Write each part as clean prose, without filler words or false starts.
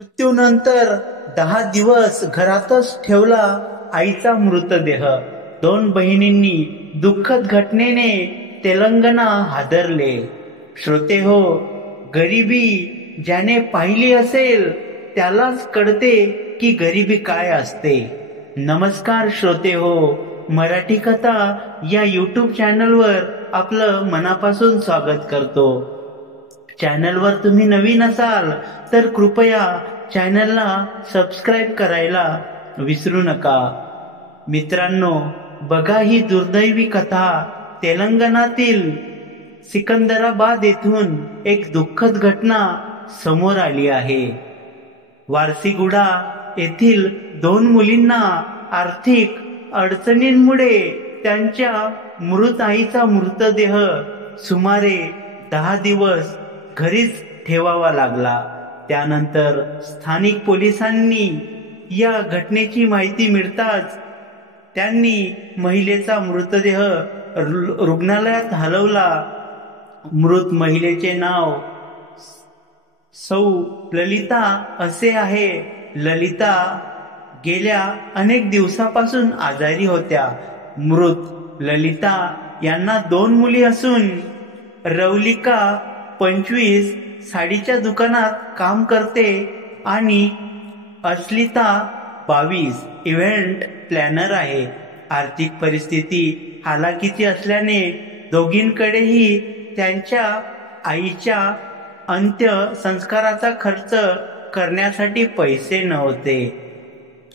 मृत्यूनंतर 10 दिवस घरातच ठेवला आईचा मृतदेह। 2 बहिणींनी दुःखद घटनेने तेलंगणा हादरले। श्रोते हो, गरिबी ज्याने पाहिली असेल त्यालाच कळते की गरिबी काय असते। नमस्कार श्रोते हो, मराठी कथा या यूट्यूब चॅनलवर आपलं मनापासून स्वागत करतो। चॅनलवर तुम्ही नवीन असाल तर कृपया चॅनलला सबस्क्राईब करायला विसरू नका। मित्रांनो, बघा ही दुर्दैवी कथा तेलंगणातील सिकंदराबाद येथून एक दुःखद घटना समोर आली आहे। वारसीगुडा येथील 2 मुलींना आर्थिक अडचणींमुळे त्यांच्या मृत आईचा मृतदेह सुमारे 10 दिवस घरीच ठेवावा लागला। त्यानंतर स्थानिक पोलिसांनी या घटनेची माहिती मिळताच त्यांनी महिलेचा मृतदेह रुग्णालयात हलवला। मृत महिलेचे नाव सौ ललिता असे आहे। ललिता गेल्या अनेक दिवसापासून आजारी होत्या। मृत ललिता यांना 2 मुली असून रवलिका 25 साडीच्या दुकानात काम करते आणि अस्लिता 22 इव्हेंट प्लॅनर आहे। आर्थिक परिस्थिती हालाकीची असल्याने दोघींकडेही त्यांच्या आईच्या अंत्यसंस्काराचा खर्च करण्यासाठी पैसे नव्हते।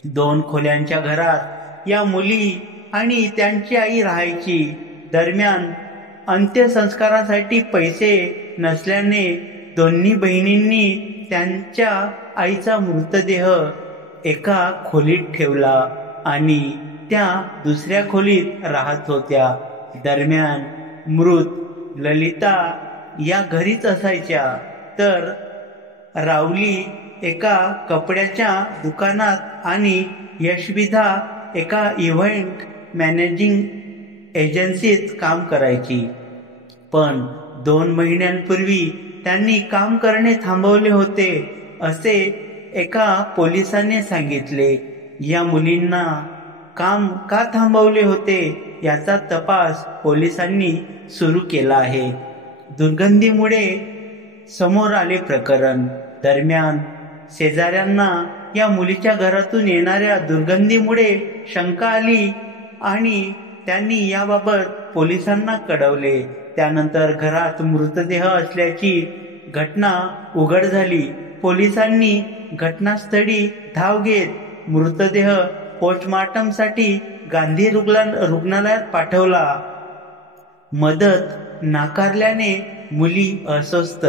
2 खोल्यांच्या घरात या मुली आणि त्यांची आई राहायची। दरम्यान अंत्यसंस्कारासाठी पैसे नसल्याने दोन्ही बहिणींनी त्यांच्या आईचा मृतदेह एका खोलीत ठेवला आणि त्या दुसऱ्या खोलीत राहत होत्या। दरम्यान मृत ललिता या घरीच असायच्या तर रावली एका कपड्याच्या दुकानात आणि यशविधा एका इव्हेंट मॅनेजिंग एजन्सीत काम करायची। पण 2 महिन्यांपूर्वी त्यांनी काम करणे थांबवले होते असे एका पोलिसाने सांगितले। या मुलींना काम का थांबवले होते याचा तपास पोलिसांनी सुरू केला आहे। दुर्गंधीमुळे समोर आले प्रकरण। दरम्यान शेजाऱ्यांना या मुलीच्या घरातून येणाऱ्या दुर्गंधीमुळे शंका आली आणि त्यांनी याबाबत पोलिसांना कळवले। त्यानंतर घरात मृतदेह असल्याची घटना उघड झाली। पोलिसांनी घटनास्थळी धाव घेत मृतदेह पोस्टमॉर्टमसाठी गांधी रुग्णालयात पाठवला। मदत नाकारल्याने मुली अस्वस्थ।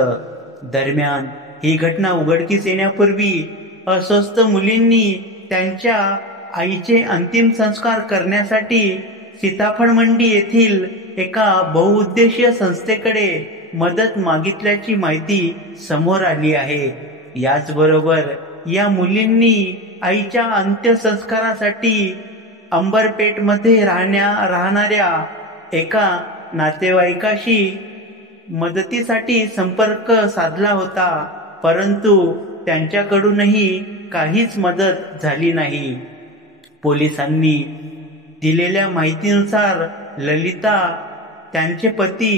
दरम्यान ही घटना उघडकीस येण्यापूर्वी अस्वस्थ मुलींनी त्यांच्या आईचे अंतिम संस्कार करण्यासाठी सीताफळ मंडी येथील एका बहुउद्देशीय संस्थेकडे मदत मागितल्याची माहिती समोर आली आहे। याचबरोबर या मुलींनी आईच्या अंत्यसंस्कारासाठी अंबरपेठमध्ये राहणाऱ्या एका नातेवाईकाशी मदतीसाठी संपर्क साधला होता, परंतु त्यांच्याकडूनही काहीच मदत झाली नाही। पोलिसांनी दिलेल्या माहितीनुसार ललिता त्यांचे पती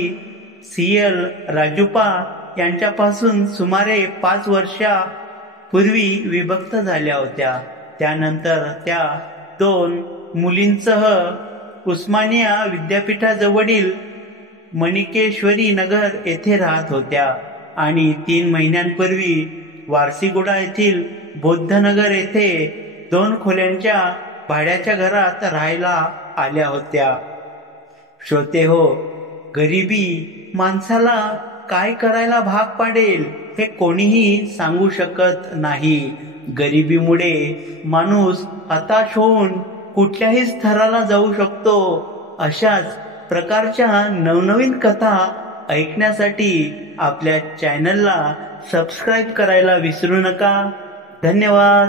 CL राजूप्पा यांच्यापासून सुमारे 5 वर्षापूर्वी विभक्त झाल्या होत्या। त्यानंतर त्या 2 मुलींसह उस्मानिया विद्यापीठाजवळील मणिकेश्वरी नगर येथे राहत होत्या आणि 3 महिन्यांपूर्वी वारसीगुडा येथील बौद्धनगर येथे 2 खोल्यांच्या भाड्याच्या घरात राहायला आल्या होत्या। श्रोते हो, गरिबी माणसाला काय करायला भाग पाडेल हे कोणीही सांगू शकत नाही। गरिबीमुळे माणूस हताश होऊन कुठल्याही स्तराला जाऊ शकतो। अशाच प्रकारच्या नवनवीन कथा ऐकण्यासाठी आपल्या चॅनलला सबस्क्राईब करायला विसरू नका। धन्यवाद।